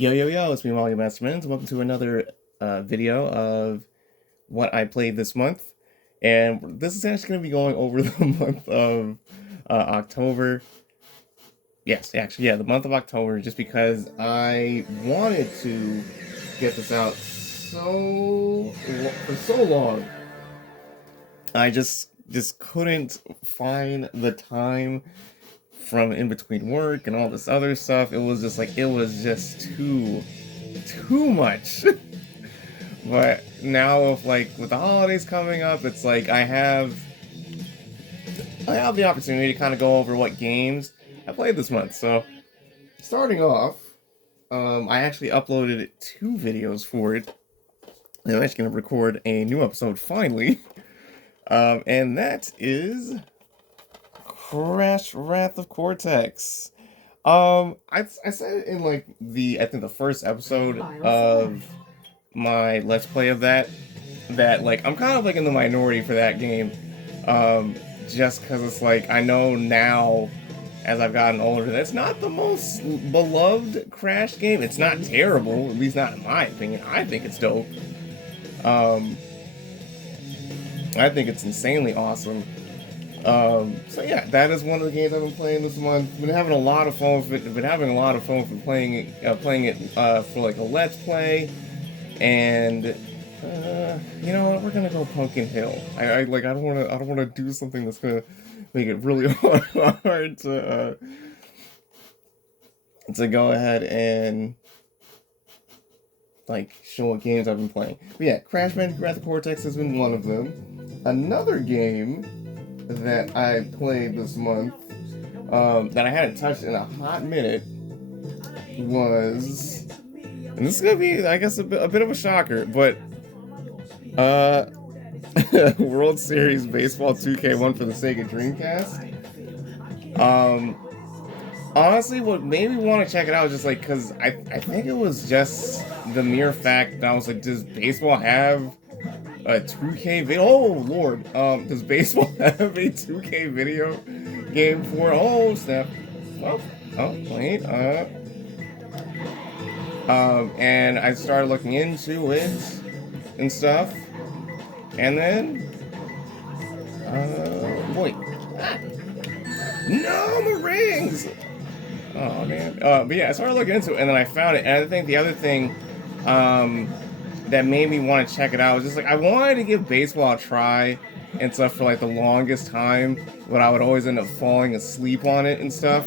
Yo, yo, yo, it's me, Molly Mastermans. Welcome to another video of what I played this month. And this is actually going to be going over the month of October. Yes, actually, yeah, the month of October, just because I wanted to get this out for so long. I just couldn't find the time from in between work and all this other stuff. It was just too much. But now with the holidays coming up, it's like I have the opportunity to kind of go over what games I played this month. So starting off, I actually uploaded 2 videos for it. And I'm actually gonna record a new episode finally. And that is Crash Wrath of Cortex. I said it in I think the first episode of my Let's Play of that like I'm kind of like in the minority for that game. Just because it's like I know now as I've gotten older that it's not the most beloved Crash game. It's not terrible, at least not in my opinion. I think it's dope. Um, I think it's insanely awesome. So yeah, that is one of the games I've been playing this month. Been having a lot of fun with it. Been having a lot of fun with playing it for like a Let's Play. And you know what? We're gonna go Pumpkin Hill. I don't wanna do something that's gonna make it really hard to go ahead and like show what games I've been playing. But yeah, Crash Bandicoot Wrath of Cortex has been one of them. Another game that I played this month that I hadn't touched in a hot minute was, and this is gonna be, I guess, a bit of a shocker, but uh, World Series Baseball 2K1 for the Sega Dreamcast. Um, Honestly, what made me want to check it out was just like because I think it was just the mere fact that I was like, does baseball have a 2K video? Oh Lord, does baseball have a 2K video game for? Oh snap! Oh, oh wait, and I started looking into it and stuff, and then, wait, ah, no, my rings! Oh man, but yeah, I started looking into it, and then I found it, and I think the other thing, that made me want to check it out was just like I wanted to give baseball a try and stuff for like the longest time, but I would always end up falling asleep on it and stuff.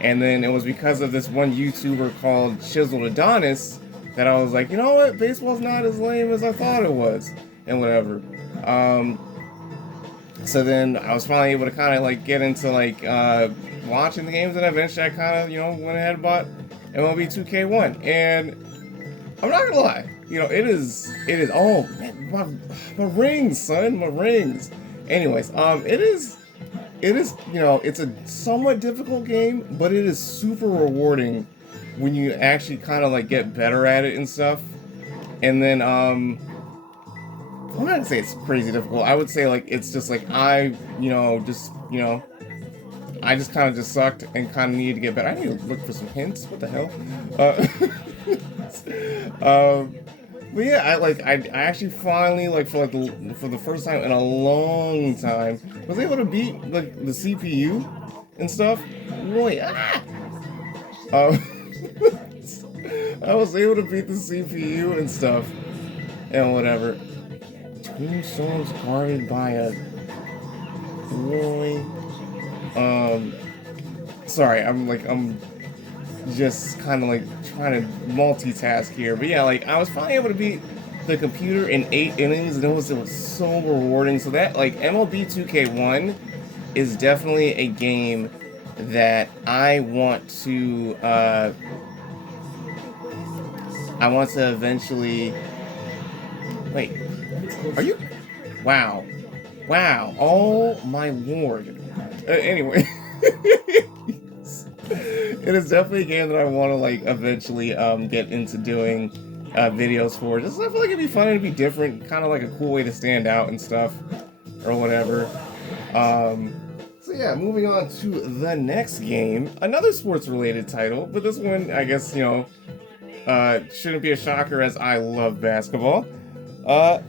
And then it was because of this one YouTuber called Chiseled Adonis that I was like, you know what, baseball's not as lame as I thought it was, and whatever. Um, so then I was finally able to kind of like get into watching the games, and eventually I kind of went ahead and bought MLB 2K1, and I'm not gonna lie, oh man, my rings, son, my rings. Anyways, it is it's a somewhat difficult game, but it is super rewarding when you actually kind of like get better at it and stuff. And then I'm not gonna say it's crazy difficult. I would say like it's just like I just kind of just sucked and kind of needed to get better. I need to look for some hints. What the hell? Um, but yeah, I actually finally for the first time in a long time was able to beat like the CPU and stuff. Wait, um, I was able to beat the CPU and stuff and whatever. Tombstones guarded by a boy. Um, Sorry, I'm just kind of like trying to multitask here, but yeah, like I was finally able to beat the computer in 8 innings, and it was so rewarding. So that like MLB 2K1 is definitely a game that I want to eventually. Wait, are you? Wow, wow! Oh my lord! Anyway. It is definitely a game that I want to like eventually get into doing videos for. Just I feel like it'd be fun, it'd be different, kind of like a cool way to stand out and stuff or whatever. Um, so yeah, moving on to the next game, another sports related title, but this one I guess Shouldn't be a shocker as I love basketball. Uh,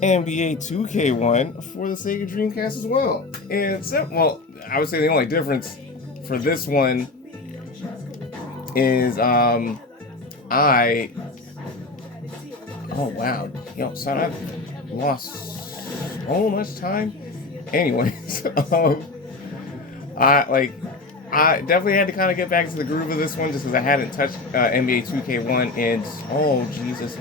NBA 2K1 for the Sega Dreamcast as well. And well, I would say the only difference for this one is I oh wow, yo son, I've lost so much time. Anyways, I I definitely had to kind of get back to the groove of this one just because I hadn't touched NBA 2K1 in oh Jesus,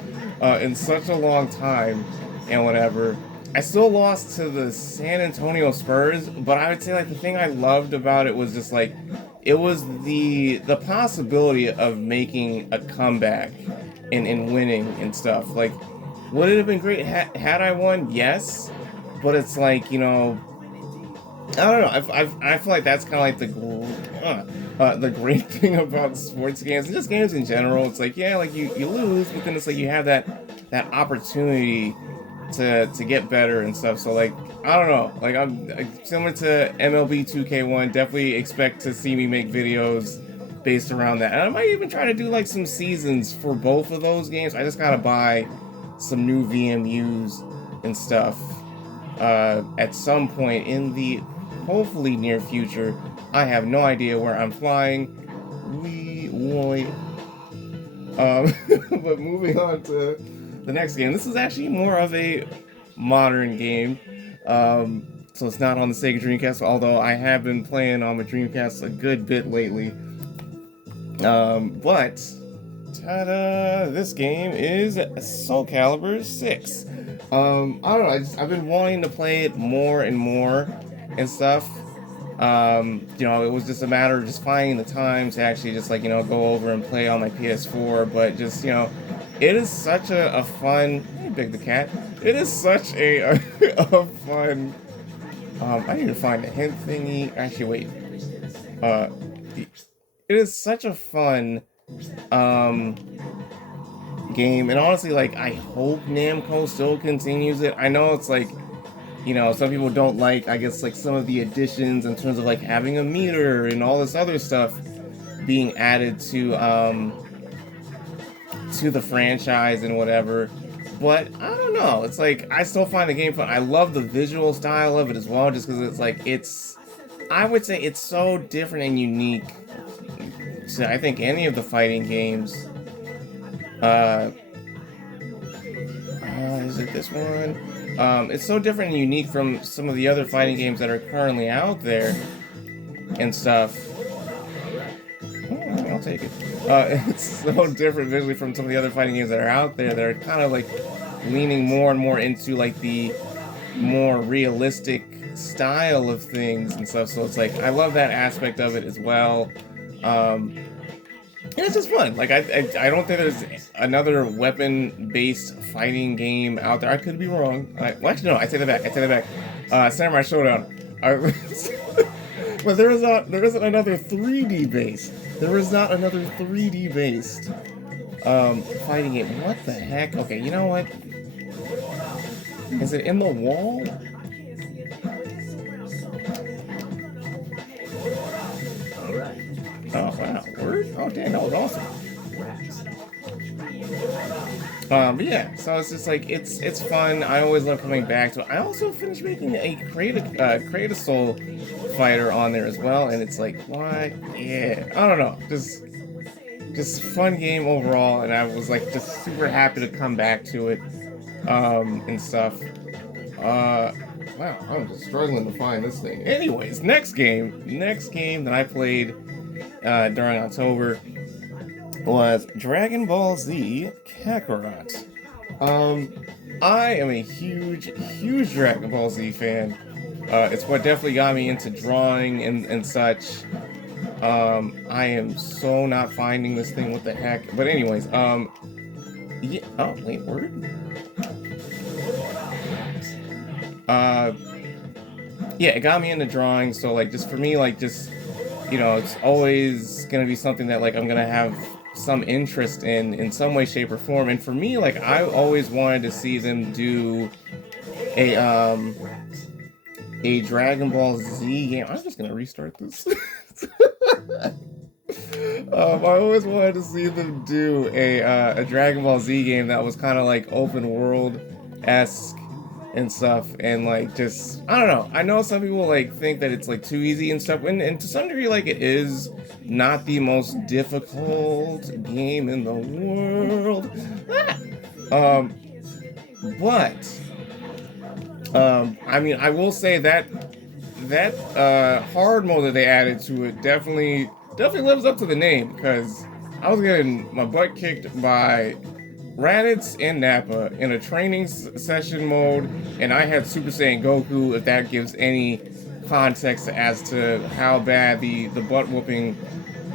in such a long time and whatever. I still lost to the San Antonio Spurs, but I would say like the thing I loved about it was just like it was the possibility of making a comeback and winning and stuff. Like, would it have been great had I won? Yes, but it's like, you know, I don't know. I feel like that's kind of like the great thing about sports games and just games in general. It's like, yeah, like you lose, but then it's like you have that opportunity to get better and stuff. So like, I don't know. Like I'm similar to MLB 2K1. Definitely expect to see me make videos based around that. And I might even try to do like some seasons for both of those games. I just gotta buy some new VMUs and stuff at some point in the hopefully near future. I have no idea where I'm flying. We wait. But moving on to the next game. This is actually more of a modern game. So it's not on the Sega Dreamcast, although I have been playing on the Dreamcast a good bit lately. But ta-da! This game is Soul Calibur 6. I don't know. I've been wanting to play it more and more and stuff. You know, it was just a matter of just finding the time to actually just like, you know, go over and play on my PS4. But just, you know, it is such a fun. Hey, Big the Cat. It is such a fun. I need to find the hint thingy. Actually, wait. It is such a fun game, and honestly, like I hope Namco still continues it. I know it's like, you know, some people don't like, I guess, like some of the additions in terms of like having a meter and all this other stuff being added to the franchise and whatever. But I don't know. It's like I still find the game fun. I love the visual style of it as well, just because it's like I would say it's so different and unique to I think any of the fighting games. Is it this one? It's so different and unique from some of the other fighting games that are currently out there and stuff. I'll take it. It's so different visually from some of the other fighting games that are out there that are kind of like leaning more and more into like the more realistic style of things and stuff. So it's like I love that aspect of it as well. And it's just fun. Like I don't think there's another weapon-based fighting game out there. I could be wrong. Well, actually, no. I take that back. Samurai Showdown. But there isn't another 3D based. There is not another 3D based fighting game. What the heck? Okay, you know what? Is it in the wall? Oh wow, word? Oh damn, that was awesome. But yeah, so it's just like it's fun. I always love coming back to it. I also finished making a Create a Soul fighter on there as well, and it's like what? Yeah, I don't know, just fun game overall, and I was like just super happy to come back to it, and stuff. Wow, I'm just struggling to find this thing. Anyways, next game that I played during October was Dragon Ball Z Kakarot. I am a huge Dragon Ball Z fan. It's what definitely got me into drawing and such. I am so not finding this thing. What the heck? But anyways, yeah. Oh wait, word. Yeah, it got me into drawing. So like, just for me, like just, you know, it's always gonna be something that like I'm gonna have some interest in some way, shape, or form. And for me, like I always wanted to see them do a Dragon Ball Z game. I'm just gonna restart this. I always wanted to see them do a Dragon Ball Z game that was kind of like open world esque and stuff, and like just I don't know. I know some people like think that it's like too easy and stuff, and to some degree, like it is not the most difficult game in the world. um, but I mean, I will say that hard mode that they added to it definitely lives up to the name, because I was getting my butt kicked by Raditz and Nappa in a training session mode, and I had Super Saiyan Goku, if that gives any context as to how bad the butt whooping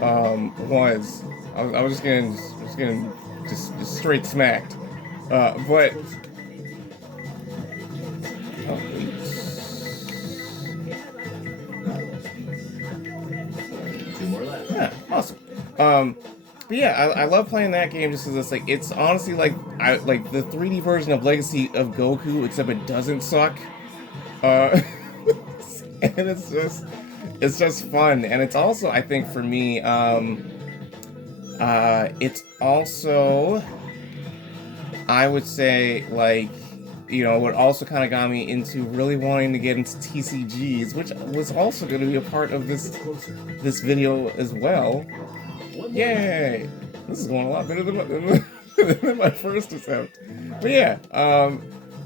was. I was getting just straight smacked. But oh, yeah, awesome. But yeah, I love playing that game just because it's honestly like like the 3D version of Legacy of Goku, except it doesn't suck. Uh, and it's just fun, and it's also, I think for me, it's also, I would say, like, you know, what also kind of got me into really wanting to get into TCGs, which was also going to be a part of this video as well. Yay! This is going a lot better than my first attempt. But yeah,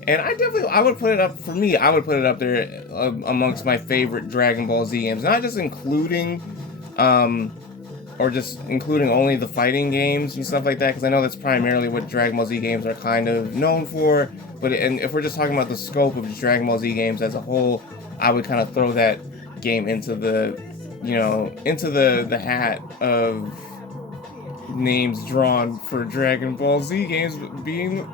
and I would put it up, for me, I would put it up there amongst my favorite Dragon Ball Z games. Not just including, or just including only the fighting games and stuff like that, because I know that's primarily what Dragon Ball Z games are kind of known for. But and if we're just talking about the scope of Dragon Ball Z games as a whole, I would kind of throw that game into the, you know, into the hat of names drawn for Dragon Ball Z games being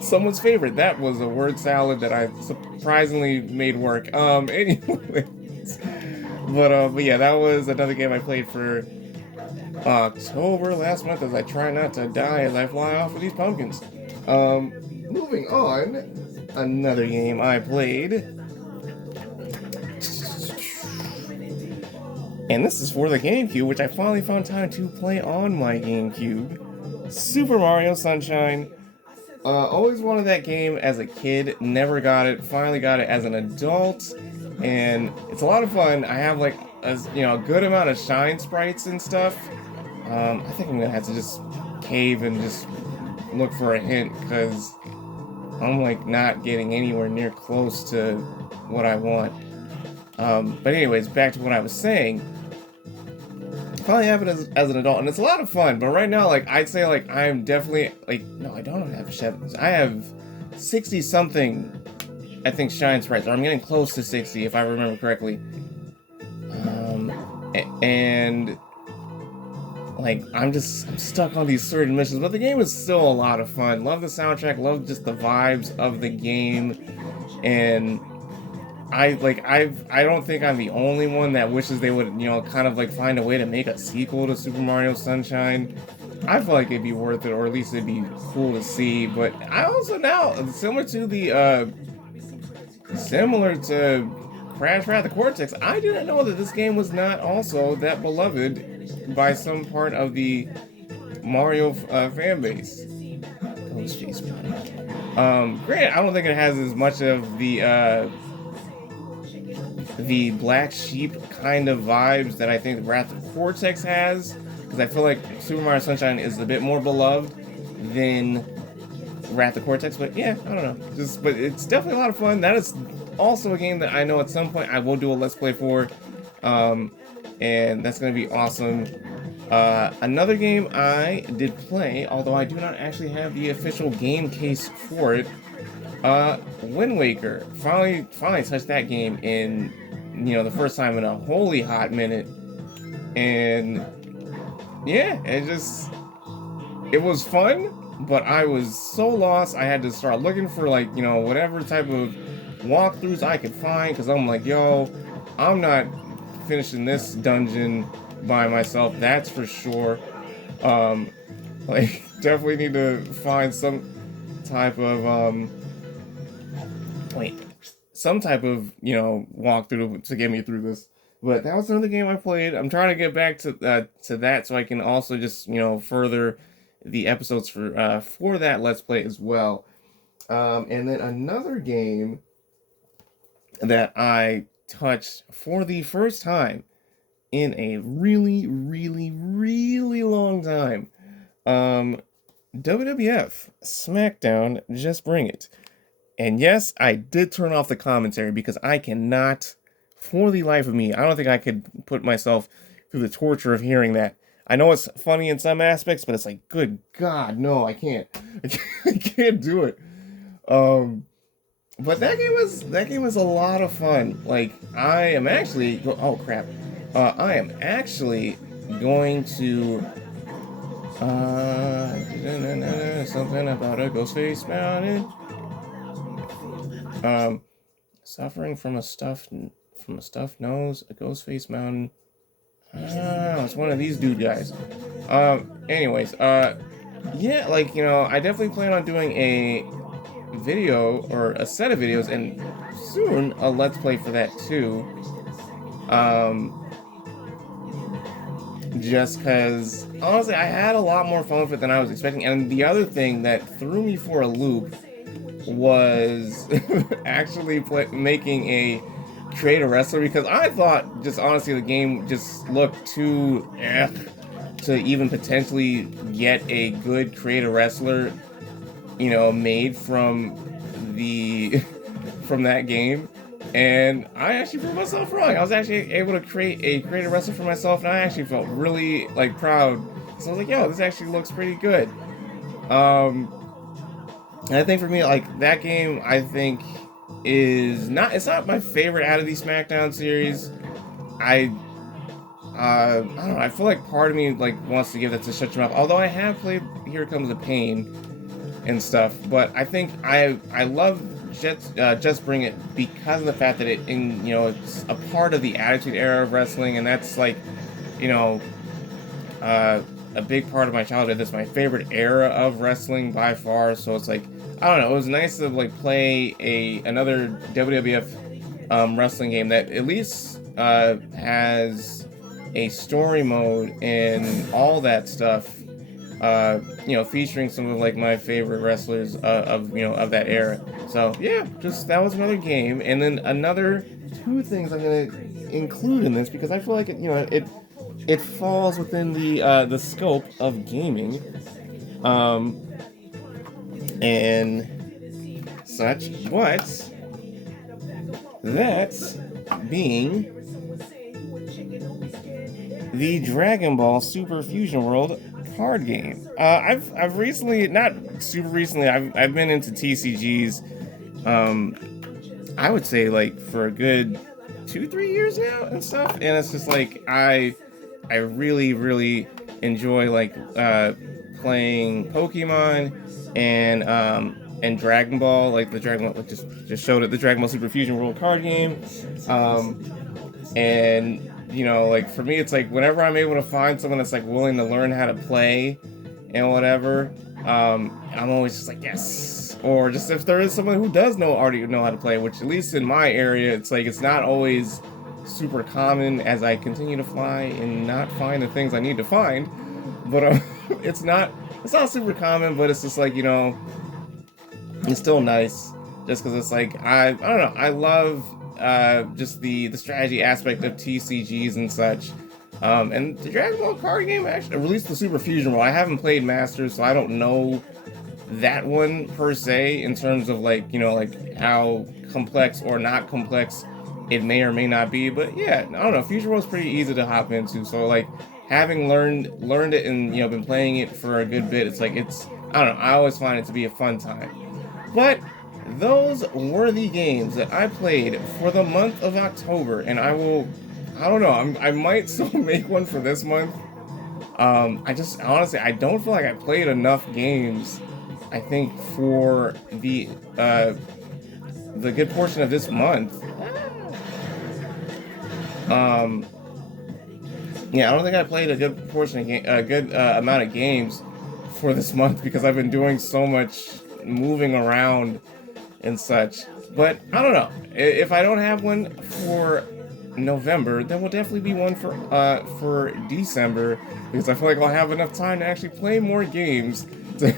someone's favorite. That was a word salad that I surprisingly made work. Anyways, but yeah, that was another game I played for October last month, as I try not to die as I fly off of these pumpkins. Moving on, another game I played, and this is for the GameCube, which I finally found time to play on my GameCube. Super Mario Sunshine. Always wanted that game as a kid, never got it, finally got it as an adult, and it's a lot of fun. I have like a good amount of shine sprites and stuff. I think I'm gonna have to just cave and just look for a hint, because I'm like not getting anywhere near close to what I want. But anyways, back to what I was saying. Finally have it as an adult, and it's a lot of fun. But right now, like, I'd say, like, I'm definitely, like, no, I don't have a I have 60 something, I think, shine sprites, or I'm getting close to 60 if I remember correctly. And like, I'm stuck on these certain missions, but the game is still a lot of fun. Love the soundtrack, love just the vibes of the game, and I don't think I'm the only one that wishes they would, kind of like find a way to make a sequel to Super Mario Sunshine. I feel like it'd be worth it, or at least it'd be cool to see. But I also now, similar to Crash Wrath of Cortex, I didn't know that this game was not also that beloved by some part of the Mario fan base. Oh, jeez, man. Granted, I don't think it has as much of the Black Sheep kind of vibes that I think Wrath of Cortex has, because I feel like Super Mario Sunshine is a bit more beloved than Wrath of Cortex. But yeah, I don't know. But it's definitely a lot of fun. That is also a game that I know at some point I will do a Let's Play for, and that's going to be awesome. Another game I did play, although I do not actually have the official game case for it, Wind Waker. Finally touched that game in, the first time in a holy hot minute, and yeah, it was fun, but I was so lost. I had to start looking for, like, whatever type of walkthroughs I could find, because I'm like, yo, I'm not finishing this dungeon by myself, that's for sure. Like, definitely need to find some type of walkthrough to get me through this. But that was another game I played. I'm trying to get back to that so I can also just further the episodes for that Let's Play as well. And then another game that I touched for the first time in a really, really, really long time. WWF SmackDown Just Bring It. And yes, I did turn off the commentary because I cannot, for the life of me, I don't think I could put myself through the torture of hearing that. I know it's funny in some aspects, but it's like, good God, no, I can't. I can't do it. But that game was a lot of fun. Like, I am actually, oh crap, I am actually going to something about a Ghostface Mountain. Suffering from a stuffed nose, a Ghostface Mountain. It's one of these dude guys. Anyways, yeah, like I definitely plan on doing a video or a set of videos, and soon a Let's Play for that too. Just because honestly, I had a lot more fun with it than I was expecting, and the other thing that threw me for a loop was actually making a create a wrestler, because I thought just honestly the game just looked too to even potentially get a good create a wrestler made from the from that game. And I actually proved myself wrong. I was actually able to create a wrestler for myself, and I actually felt really like proud. So I was like, yo, this actually looks pretty good. And I think for me, like, that game, I think it's not my favorite out of the SmackDown series. I don't know, I feel like part of me like wants to give that to Shut Your Mouth. Although I have played Here Comes the Pain and stuff, but I think I love Just Bring It because of the fact that it's a part of the Attitude Era of wrestling, and that's like, a big part of my childhood. That's my favorite era of wrestling by far. So it's like, I don't know, it was nice to like play another WWF wrestling game that at least has a story mode and all that stuff. Featuring some of like my favorite wrestlers of that era. So yeah, just that was another game, and then another two things I'm gonna include in this because I feel like it falls within the scope of gaming, and such. But that being the Dragon Ball Super Fusion World card game. I've recently, not super recently, I've been into TCGs. I would say like for a good 2-3 years now and stuff, and it's just like I really really enjoy like playing Pokemon and Dragon Ball, like the Dragon Ball, like just showed it, the Dragon Ball Super Fusion World card game, and like for me, it's like whenever I'm able to find someone that's like willing to learn how to play and whatever, I'm always just like, yes. Or just if there is someone who does already know how to play, which at least in my area, it's like it's not always super common as I continue to fly and not find the things I need to find. But it's not super common, but it's just like it's still nice just because it's like I don't know, I love just the strategy aspect of TCGs and such. And the Dragon Ball card game actually released the Super Fusion World. I haven't played Masters, so I don't know that one per se in terms of like like how complex or not complex it may or may not be. But yeah, I don't know. Fusion World's pretty easy to hop into. So like having learned it and been playing it for a good bit, it's like I don't know. I always find it to be a fun time. But those were the games that I played for the month of October, and I don't know, I might still make one for this month. I just honestly, I don't feel like I played enough games, I think, for the good portion of this month. Yeah, I don't think I played a good portion of a good amount of games for this month because I've been doing so much moving around and such. But I don't know, if I don't have one for November, there will definitely be one for December, because I feel like I'll have enough time to actually play more games to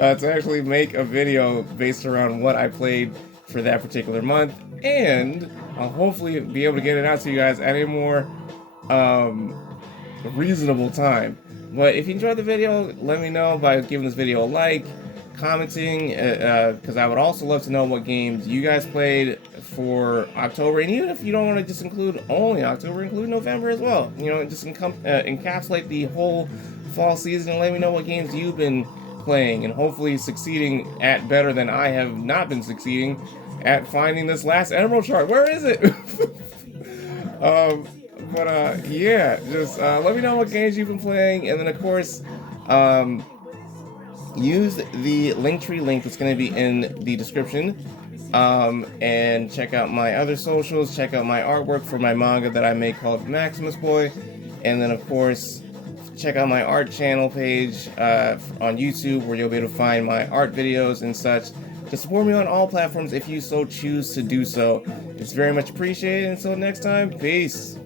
actually make a video based around what I played for that particular month, and I'll hopefully be able to get it out to you guys at a more um, reasonable time. But if you enjoyed the video, let me know by giving this video a like, commenting, because I would also love to know what games you guys played for October, and even if you don't want to just include only October, include November as well. You know, just encapsulate the whole fall season and let me know what games you've been playing, and hopefully succeeding at better than I have not been succeeding at finding this last Emerald Shard. Where is it? Yeah, just let me know what games you've been playing, and then of course, use the Linktree link that's going to be in the description, and check out my other socials, check out my artwork for my manga that I make called Maximus Boy, and then of course, check out my art channel page on YouTube, where you'll be able to find my art videos and such. Just support me on all platforms if you so choose to do so. It's very much appreciated. Until next time, peace.